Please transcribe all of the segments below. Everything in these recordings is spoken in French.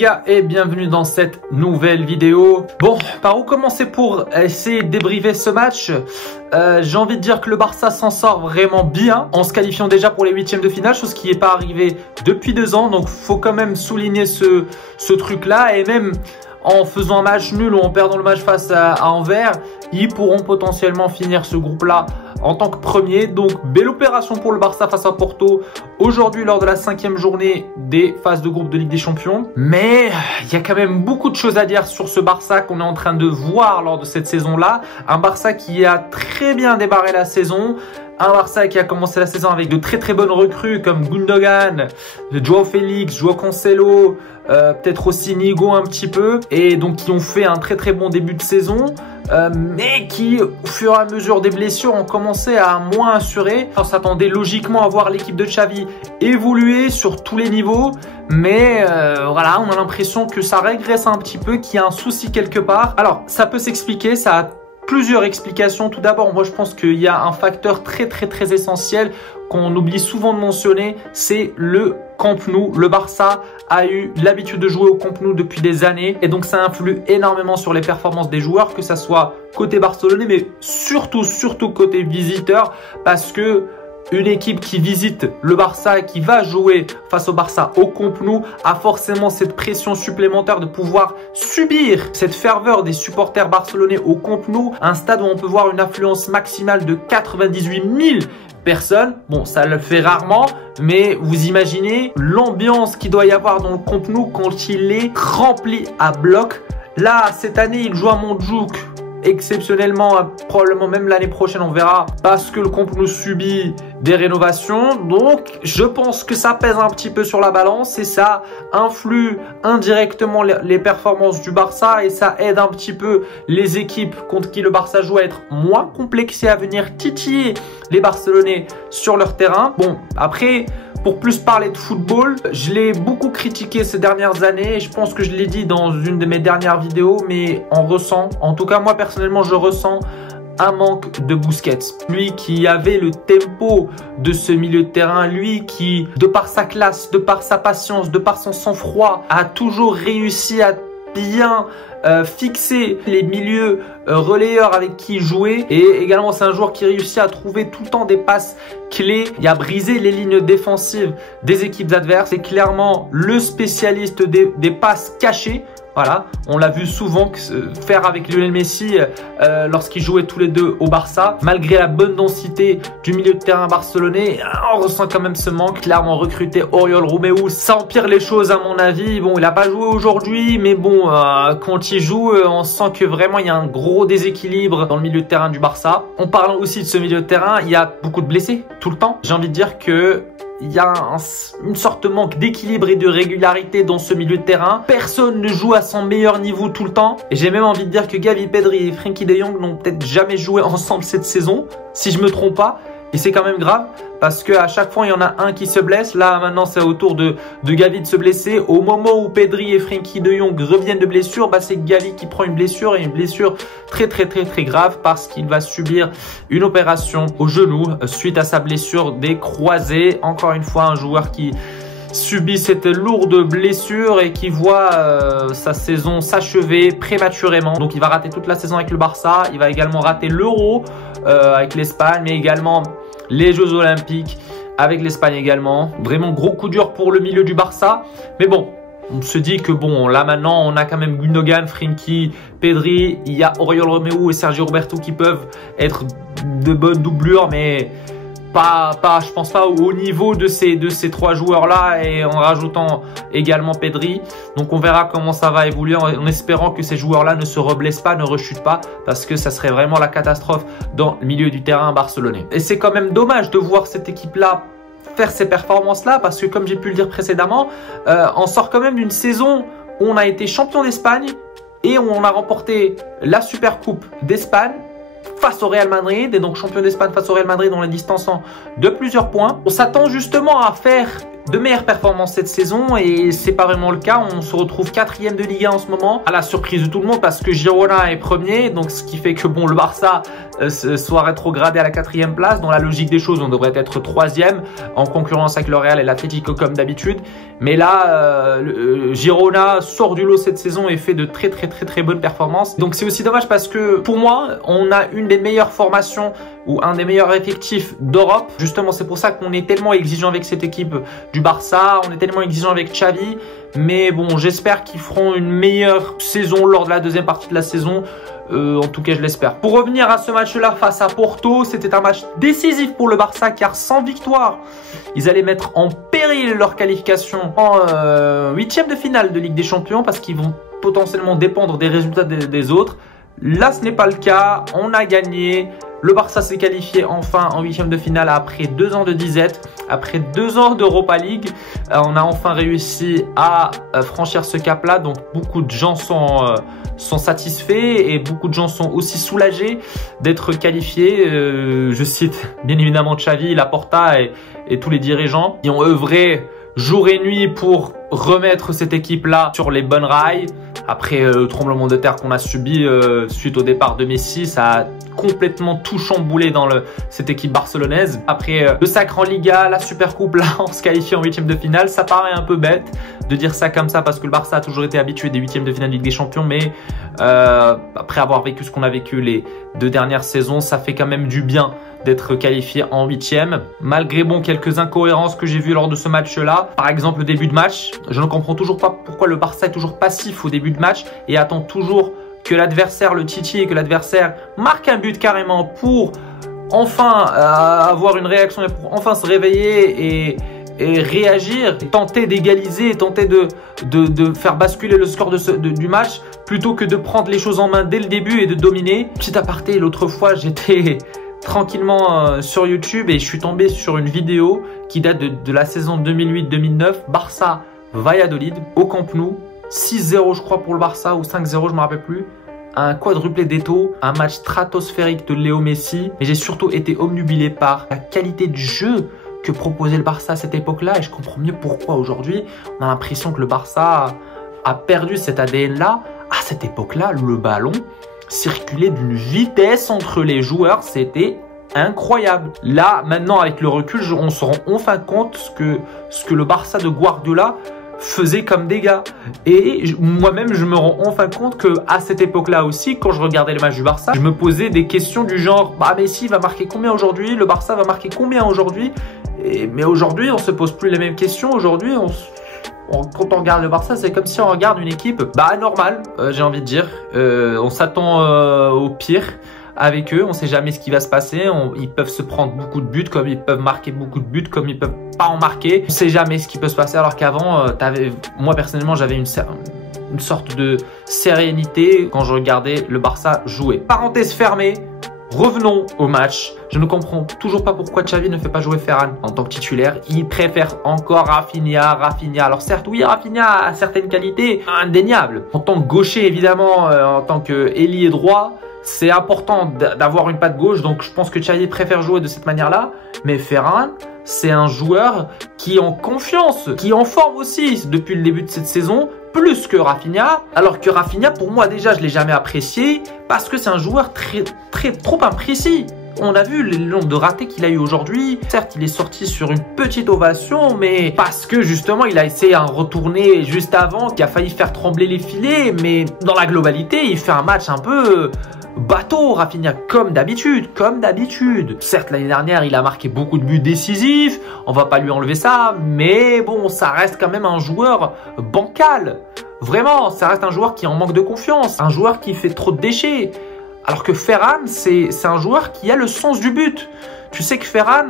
gars et bienvenue dans cette nouvelle vidéo. Bon, par où commencer pour essayer de débriefer ce match? J'ai envie de dire que le Barça s'en sort vraiment bien en se qualifiant déjà pour les huitièmes de finale, chose qui n'est pas arrivée depuis 2 ans. Donc faut quand même souligner ce truc là, et même en faisant un match nul ou en perdant le match face à Anvers, ils pourront potentiellement finir ce groupe là en tant que premier. Donc belle opération pour le Barça face à Porto aujourd'hui lors de la 5e journée des phases de groupe de Ligue des Champions. Mais il y a quand même beaucoup de choses à dire sur ce Barça qu'on est en train de voir lors de cette saison là. Un Barça qui a très bien démarré la saison. Un Barça qui a commencé la saison avec de très bonnes recrues comme Gundogan, Joao Félix, Joao Cancelo, peut-être aussi Nigo un petit peu. Et donc qui ont fait un très bon début de saison. Mais qui, au fur et à mesure des blessures, ont commencé à moins assurer. On s'attendait logiquement à voir l'équipe de Xavi évoluer sur tous les niveaux. Mais voilà, on a l'impression que ça régresse un petit peu, qu'il y a un souci quelque part. Alors, ça peut s'expliquer, ça a plusieurs explications. Tout d'abord, moi je pense qu'il y a un facteur très essentiel qu'on oublie souvent de mentionner, c'est le Camp Nou. Le Barça a eu l'habitude de jouer au Camp Nou depuis des années et donc ça influe énormément sur les performances des joueurs, que ça soit côté barcelonais mais surtout côté visiteur, parce que une équipe qui visite le Barça et qui va jouer face au Barça au Camp Nou a forcément cette pression supplémentaire de pouvoir subir cette ferveur des supporters barcelonais au Camp Nou, un stade où on peut voir une affluence maximale de 98 000 personnes. Bon, ça le fait rarement, mais vous imaginez l'ambiance qu'il doit y avoir dans le Camp Nou quand il est rempli à bloc. Là, cette année, il joue à Montjuïc. Exceptionnellement, probablement même l'année prochaine on verra, parce que le Camp Nou subit des rénovations. Donc je pense que ça pèse un petit peu sur la balance et ça influe indirectement les performances du Barça, et ça aide un petit peu les équipes contre qui le Barça joue à être moins complexées, à venir titiller les Barcelonais sur leur terrain. Bon, après, pour plus parler de football, je l'ai beaucoup critiqué ces dernières années et je pense que je l'ai dit dans une de mes dernières vidéos, mais on ressent, en tout cas moi personnellement je ressens un manque de Busquets. Lui qui avait le tempo de ce milieu de terrain, lui qui, de par sa classe, de par sa patience, de par son sang-froid, a toujours réussi à bien fixer les milieux relayeurs avec qui jouer, et également c'est un joueur qui réussit à trouver tout le temps des passes clés et à briser les lignes défensives des équipes adverses. C'est clairement le spécialiste des passes cachées. Voilà, on l'a vu souvent faire avec Lionel Messi lorsqu'ils jouaient tous les deux au Barça. Malgré la bonne densité du milieu de terrain barcelonais, on ressent quand même ce manque. Clairement recruter Oriol Romeu, ça empire les choses à mon avis. Bon, il n'a pas joué aujourd'hui, mais bon, quand il joue, on sent que vraiment il y a un gros déséquilibre dans le milieu de terrain du Barça. En parlant aussi de ce milieu de terrain, il y a beaucoup de blessés tout le temps. J'ai envie de dire que il y a une sorte de manque d'équilibre et de régularité dans ce milieu de terrain. Personne ne joue à son meilleur niveau tout le temps. Et j'ai même envie de dire que Gavi, Pedri et Frenkie de Jong n'ont peut-être jamais joué ensemble cette saison, si je me trompe pas. Et c'est quand même grave parce qu'à chaque fois, il y en a un qui se blesse. Là, maintenant, c'est au tour de Gavi de se blesser. Au moment où Pedri et Frenkie de Jong reviennent de blessure, bah, c'est Gavi qui prend une blessure, et une blessure très grave parce qu'il va subir une opération au genou suite à sa blessure des croisés. Encore une fois, un joueur qui subit cette lourde blessure et qui voit sa saison s'achever prématurément. Donc il va rater toute la saison avec le Barça. Il va également rater l'Euro avec l'Espagne, mais également les Jeux Olympiques avec l'Espagne également. Vraiment gros coup dur pour le milieu du Barça. Mais bon, on se dit que bon, là maintenant on a quand même Gundogan, Frenkie, Pedri, il y a Oriol Romeu et Sergio Roberto qui peuvent être de bonnes doublures, mais je pense pas au niveau de ces 3 joueurs là, et en rajoutant également Pedri. Donc on verra comment ça va évoluer, en espérant que ces joueurs là ne se reblessent pas, ne rechutent pas, parce que ça serait vraiment la catastrophe dans le milieu du terrain barcelonais. Et c'est quand même dommage de voir cette équipe là faire ces performances là, parce que comme j'ai pu le dire précédemment, on sort quand même d'une saison où on a été champion d'Espagne et où on a remporté la Supercoupe d'Espagne face au Real Madrid, et donc champion d'Espagne face au Real Madrid en les distançant de plusieurs points. On s'attend justement à faire de meilleures performances cette saison et c'est pas vraiment le cas. On se retrouve 4e de Ligue 1 en ce moment, à la surprise de tout le monde parce que Girona est premier, donc ce qui fait que bon, le Barça soit rétrogradé à la 4e place. Dans la logique des choses, on devrait être 3e en concurrence avec le Real et l'Atlético comme d'habitude. Mais là, Girona sort du lot cette saison et fait de très bonnes performances. Donc c'est aussi dommage parce que pour moi, on a une des meilleures formations ou un des meilleurs effectifs d'Europe. Justement, c'est pour ça qu'on est tellement exigeant avec cette équipe du Barça, on est tellement exigeant avec Xavi. Mais bon, j'espère qu'ils feront une meilleure saison lors de la deuxième partie de la saison. En tout cas, je l'espère. Pour revenir à ce match-là face à Porto, c'était un match décisif pour le Barça car sans victoire, ils allaient mettre en péril leur qualification en 8e de finale de Ligue des Champions parce qu'ils vont potentiellement dépendre des résultats des autres. Là, ce n'est pas le cas. On a gagné. Le Barça s'est qualifié enfin en 8e de finale après 2 ans de disette, après 2 ans d'Europa League. On a enfin réussi à franchir ce cap-là. Donc, beaucoup de gens sont satisfaits et beaucoup de gens sont aussi soulagés d'être qualifiés. Je cite bien évidemment Xavi, Laporta et tous les dirigeants qui ont œuvré jour et nuit pour remettre cette équipe-là sur les bonnes rails. Après le tremblement de terre qu'on a subi suite au départ de Messi, ça a complètement tout chamboulé dans cette équipe barcelonaise. Après le sacre en Liga, la Supercoupe, là on se qualifie en 8e de finale. Ça paraît un peu bête de dire ça comme ça parce que le Barça a toujours été habitué des 8e de finale de Ligue des Champions. Mais après avoir vécu ce qu'on a vécu les 2 dernières saisons, ça fait quand même du bien d'être qualifié en 8e. Malgré bon, quelques incohérences que j'ai vues lors de ce match-là. Par exemple, le début de match. Je ne comprends toujours pas pourquoi le Barça est toujours passif au début de match et attend toujours que l'adversaire le titille et que l'adversaire marque un but carrément pour enfin avoir une réaction et pour enfin se réveiller et réagir, tenter d'égaliser, tenter de faire basculer le score du match plutôt que de prendre les choses en main dès le début et de dominer. Petit aparté, l'autre fois j'étais tranquillement sur YouTube et je suis tombé sur une vidéo qui date de la saison 2008-2009, Barça Valladolid au Camp Nou, 6-0 je crois pour le Barça ou 5-0 je me rappelle plus. Un quadruplé d'Eto'o, un match stratosphérique de Léo Messi. Mais j'ai surtout été obnubilé par la qualité du jeu que proposait le Barça à cette époque-là. Et je comprends mieux pourquoi aujourd'hui on a l'impression que le Barça a perdu cet ADN-là. À cette époque-là, le ballon circulait d'une vitesse entre les joueurs, c'était incroyable. Là, maintenant, avec le recul, on se rend enfin compte ce que le Barça de Guardiola faisait comme dégâts. Et moi-même, je me rends enfin compte que à cette époque-là aussi, quand je regardais les matchs du Barça, je me posais des questions du genre, bah Messi va marquer combien aujourd'hui? Le Barça va marquer combien aujourd'hui? Mais aujourd'hui, on se pose plus les mêmes questions. Aujourd'hui, quand on regarde le Barça, c'est comme si on regarde une équipe normale, j'ai envie de dire. On s'attend au pire avec eux. On ne sait jamais ce qui va se passer. Ils peuvent se prendre beaucoup de buts, comme ils peuvent marquer beaucoup de buts, comme ils peuvent pas en marquer. On ne sait jamais ce qui peut se passer. Alors qu'avant, moi personnellement, j'avais une sorte de sérénité quand je regardais le Barça jouer. Parenthèse fermée. Revenons au match. Je ne comprends toujours pas pourquoi Xavi ne fait pas jouer Ferran en tant que titulaire. Il préfère encore Rafinha. Alors certes, oui, Rafinha a certaines qualités indéniables. En tant que gaucher, évidemment, en tant qu'ailier droit, c'est important d'avoir une patte gauche. Donc je pense que Xavi préfère jouer de cette manière-là. Mais Ferran, c'est un joueur qui est en confiance, qui est en forme aussi depuis le début de cette saison. Plus que Rafinha, alors que Rafinha, pour moi déjà, je l'ai jamais apprécié parce que c'est un joueur trop imprécis. On a vu le nombre de ratés qu'il a eu aujourd'hui. Certes, il est sorti sur une petite ovation, mais parce que justement, il a essayé un retourné juste avant qui a failli faire trembler les filets. Mais dans la globalité, il fait un match un peu bateau, Rafinha, comme d'habitude. Certes, l'année dernière, il a marqué beaucoup de buts décisifs. On va pas lui enlever ça, mais bon, ça reste quand même un joueur bancal. Vraiment, ça reste un joueur qui en manque de confiance, un joueur qui fait trop de déchets. Alors que Ferran, c'est un joueur qui a le sens du but. Tu sais que Ferran,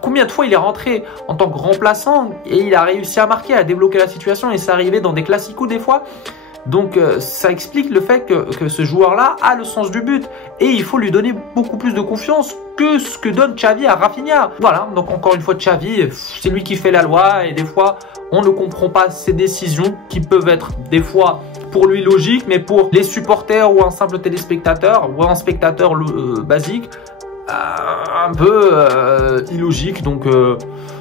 combien de fois il est rentré en tant que remplaçant et il a réussi à marquer, à débloquer la situation et c'est arrivé dans des classicos des fois. Donc ça explique le fait que ce joueur-là a le sens du but et il faut lui donner beaucoup plus de confiance que ce que donne Xavi à Rafinha. Voilà, donc encore une fois Xavi, c'est lui qui fait la loi et des fois on ne comprend pas ses décisions qui peuvent être des fois pour lui logiques, mais pour les supporters ou un simple téléspectateur ou un spectateur basique, un peu illogique. Donc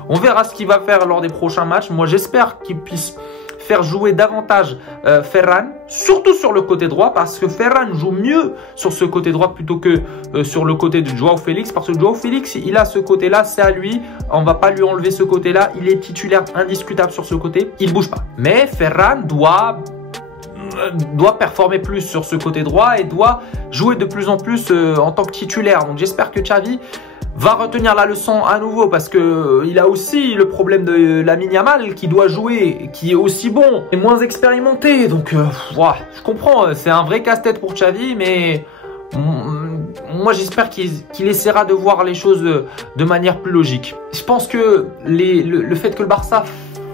on verra ce qu'il va faire lors des prochains matchs. Moi j'espère qu'il puisse faire jouer davantage Ferran, surtout sur le côté droit, parce que Ferran joue mieux sur ce côté droit plutôt que sur le côté de Joao Félix, parce que Joao Félix, il a ce côté-là, c'est à lui, on va pas lui enlever ce côté-là, il est titulaire indiscutable sur ce côté, il bouge pas. Mais Ferran doit performer plus sur ce côté droit et doit jouer de plus en plus en tant que titulaire. Donc j'espère que Xavi va retenir la leçon à nouveau, parce que il a aussi le problème de Lamine Yamal qui doit jouer, qui est aussi bon et moins expérimenté. Donc je comprends, c'est un vrai casse-tête pour Xavi, mais moi j'espère qu'il essaiera de voir les choses de manière plus logique. Je pense que le fait que le Barça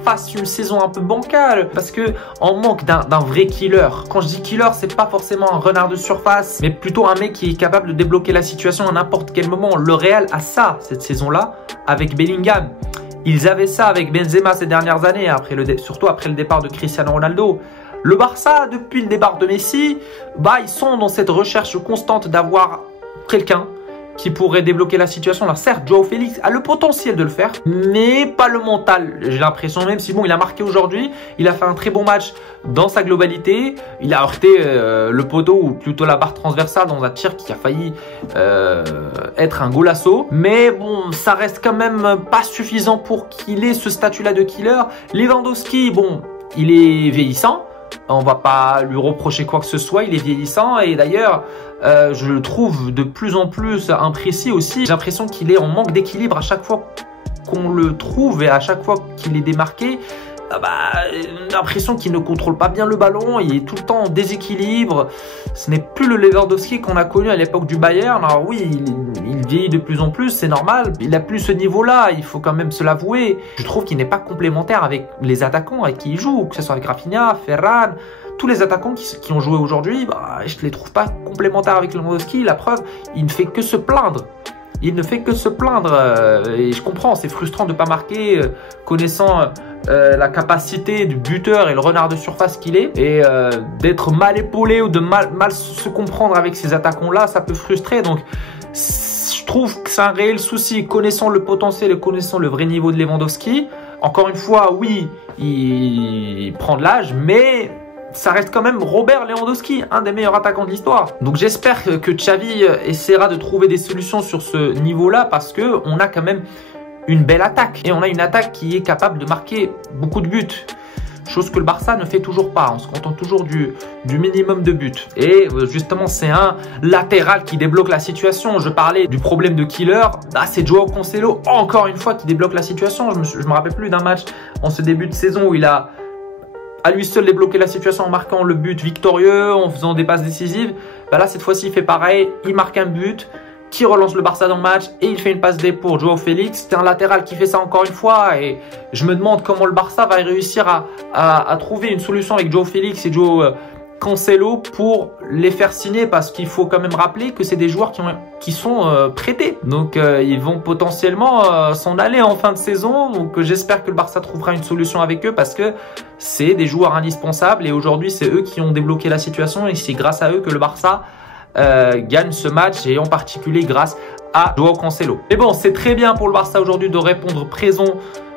fasse une saison un peu bancale, parce que on manque d'un vrai killer. Quand je dis killer, c'est pas forcément un renard de surface, mais plutôt un mec qui est capable de débloquer la situation à n'importe quel moment. Le Real a ça cette saison-là avec Bellingham. Ils avaient ça avec Benzema ces dernières années, surtout après le départ de Cristiano Ronaldo. Le Barça, depuis le départ de Messi, ils sont dans cette recherche constante d'avoir quelqu'un qui pourrait débloquer la situation. Alors certes, Joao Félix a le potentiel de le faire, mais pas le mental, j'ai l'impression, même si bon, il a marqué aujourd'hui, il a fait un très bon match dans sa globalité, il a heurté le poteau, ou plutôt la barre transversale dans un tir qui a failli être un golasso, mais bon, ça reste quand même pas suffisant pour qu'il ait ce statut-là de killer. Lewandowski, bon, il est vieillissant, on va pas lui reprocher quoi que ce soit, il est vieillissant, et d'ailleurs je le trouve de plus en plus imprécis aussi. J'ai l'impression qu'il est en manque d'équilibre à chaque fois qu'on le trouve, et à chaque fois qu'il est démarqué, l'impression qu'il ne contrôle pas bien le ballon, il est tout le temps en déséquilibre. Ce n'est plus le Lewandowski qu'on a connu à l'époque du Bayern. Alors oui, il vieillit de plus en plus, c'est normal, il n'a plus ce niveau-là, il faut quand même se l'avouer. Je trouve qu'il n'est pas complémentaire avec les attaquants avec qui il joue, que ce soit avec Rafinha, Ferran. Tous les attaquants qui ont joué aujourd'hui, je ne les trouve pas complémentaires avec Lewandowski. La preuve, il ne fait que se plaindre. Il ne fait que se plaindre, et je comprends, c'est frustrant de ne pas marquer, connaissant la capacité du buteur et le renard de surface qu'il est, et d'être mal épaulé ou de mal se comprendre avec ces attaquants-là, ça peut frustrer. Donc je trouve que c'est un réel souci, connaissant le potentiel et connaissant le vrai niveau de Lewandowski. Encore une fois, oui, il prend de l'âge, mais ça reste quand même Robert Lewandowski, un des meilleurs attaquants de l'histoire. Donc j'espère que Xavi essaiera de trouver des solutions sur ce niveau-là, parce que on a quand même une belle attaque, et on a une attaque qui est capable de marquer beaucoup de buts. Chose que le Barça ne fait toujours pas, on se contente toujours du minimum de buts. Et justement, c'est un latéral qui débloque la situation. Je parlais du problème de killer, c'est Joao Cancelo, encore une fois, qui débloque la situation. Je me rappelle plus d'un match en ce début de saison où il a à lui seul débloqué la situation en marquant le but victorieux, en faisant des passes décisives. Là, cette fois-ci, il fait pareil, il marque un but qui relance le Barça dans le match, et il fait une passe D pour Joao Félix. C'est un latéral qui fait ça encore une fois, et je me demande comment le Barça va réussir à trouver une solution avec Joao Félix et Joao Cancelo pour les faire signer, parce qu'il faut quand même rappeler que c'est des joueurs qui sont prêtés. Donc ils vont potentiellement s'en aller en fin de saison. Donc j'espère que le Barça trouvera une solution avec eux, parce que c'est des joueurs indispensables, et aujourd'hui c'est eux qui ont débloqué la situation, et c'est grâce à eux que le Barça gagne ce match, et en particulier grâce à Joao Cancelo. Mais bon, c'est très bien pour le Barça aujourd'hui de répondre présent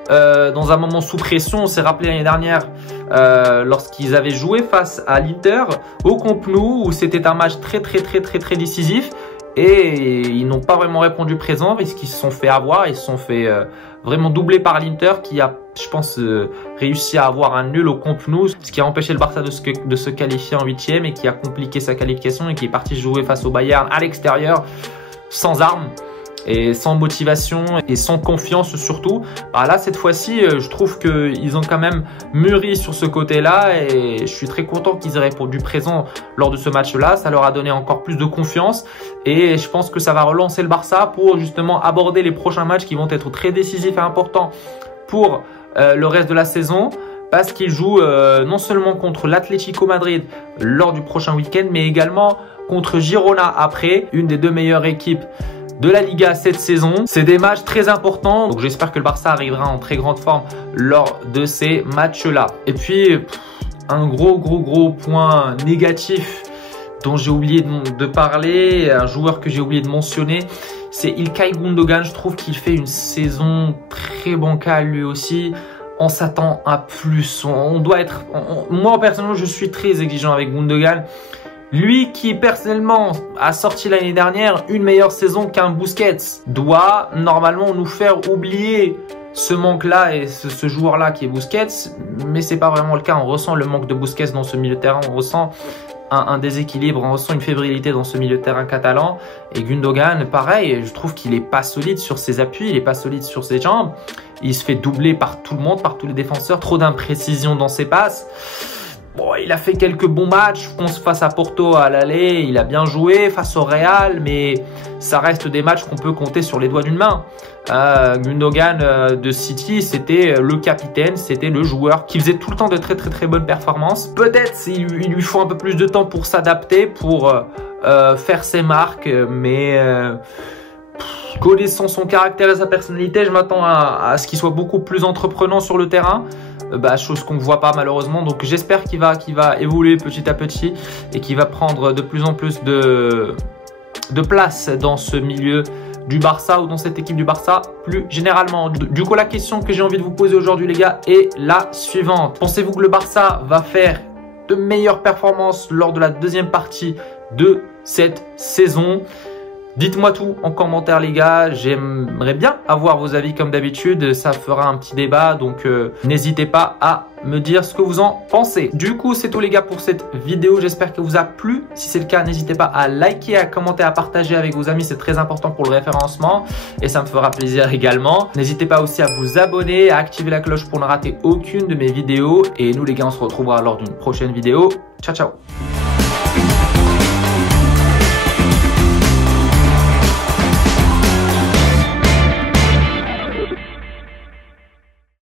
dans un moment sous pression. On s'est rappelé l'année dernière lorsqu'ils avaient joué face à l'Inter au Camp Nou, où c'était un match très décisif, et ils n'ont pas vraiment répondu présent, parce qu'ils se sont fait avoir, ils se sont fait vraiment doubler par l'Inter, qui a, je pense, réussi à avoir un nul au Camp Nou, ce qui a empêché le Barça de se qualifier en 8e, et qui a compliqué sa qualification, et qui est parti jouer face au Bayern à l'extérieur, sans armes et sans motivation et sans confiance surtout. Là, cette fois-ci, je trouve qu'ils ont quand même mûri sur ce côté-là, et je suis très content qu'ils aient répondu présent lors de ce match-là. Ça leur a donné encore plus de confiance, et je pense que ça va relancer le Barça pour justement aborder les prochains matchs qui vont être très décisifs et importants pour le reste de la saison, parce qu'ils jouent non seulement contre l'Atlético Madrid lors du prochain week-end, mais également contre Girona après, une des deux meilleures équipes de la Liga cette saison. C'est des matchs très importants, donc j'espère que le Barça arrivera en très grande forme lors de ces matchs-là. Et puis, un gros point négatif dont j'ai oublié de parler, un joueur que j'ai oublié de mentionner, c'est İlkay Gündoğan. Je trouve qu'il fait une saison très bancale lui aussi. On s'attend à plus. On doit être. Moi personnellement, je suis très exigeant avec Gündoğan. Lui qui personnellement a sorti l'année dernière une meilleure saison qu'un Busquets doit normalement nous faire oublier ce manque-là et ce joueur-là qui est Busquets, mais c'est pas vraiment le cas. On ressent le manque de Busquets dans ce milieu de terrain, on ressent un déséquilibre, on ressent une fébrilité dans ce milieu de terrain catalan. Et Gündoğan, pareil, je trouve qu'il est pas solide sur ses appuis, il est pas solide sur ses jambes. Il se fait doubler par tout le monde, par tous les défenseurs, trop d'imprécision dans ses passes. Bon, il a fait quelques bons matchs, je pense face à Porto à l'aller, il a bien joué face au Real, mais ça reste des matchs qu'on peut compter sur les doigts d'une main. Gündoğan de City, c'était le capitaine, c'était le joueur qui faisait tout le temps de très bonnes performances. Peut-être il lui faut un peu plus de temps pour s'adapter, pour faire ses marques, mais connaissant son caractère et sa personnalité, je m'attends à ce qu'il soit beaucoup plus entreprenant sur le terrain. Chose qu'on ne voit pas malheureusement, donc j'espère qu'il va évoluer petit à petit et qu'il va prendre de plus en plus de place dans ce milieu du Barça ou dans cette équipe du Barça plus généralement. Du coup, la question que j'ai envie de vous poser aujourd'hui les gars est la suivante. Pensez-vous que le Barça va faire de meilleures performances lors de la deuxième partie de cette saison? Dites-moi tout en commentaire les gars, j'aimerais bien avoir vos avis comme d'habitude, ça fera un petit débat, donc n'hésitez pas à me dire ce que vous en pensez. Du coup, c'est tout les gars pour cette vidéo, j'espère qu'elle vous a plu. Si c'est le cas, n'hésitez pas à liker, à commenter, à partager avec vos amis, c'est très important pour le référencement et ça me fera plaisir également. N'hésitez pas aussi à vous abonner, à activer la cloche pour ne rater aucune de mes vidéos et nous les gars, on se retrouvera lors d'une prochaine vidéo. Ciao ciao.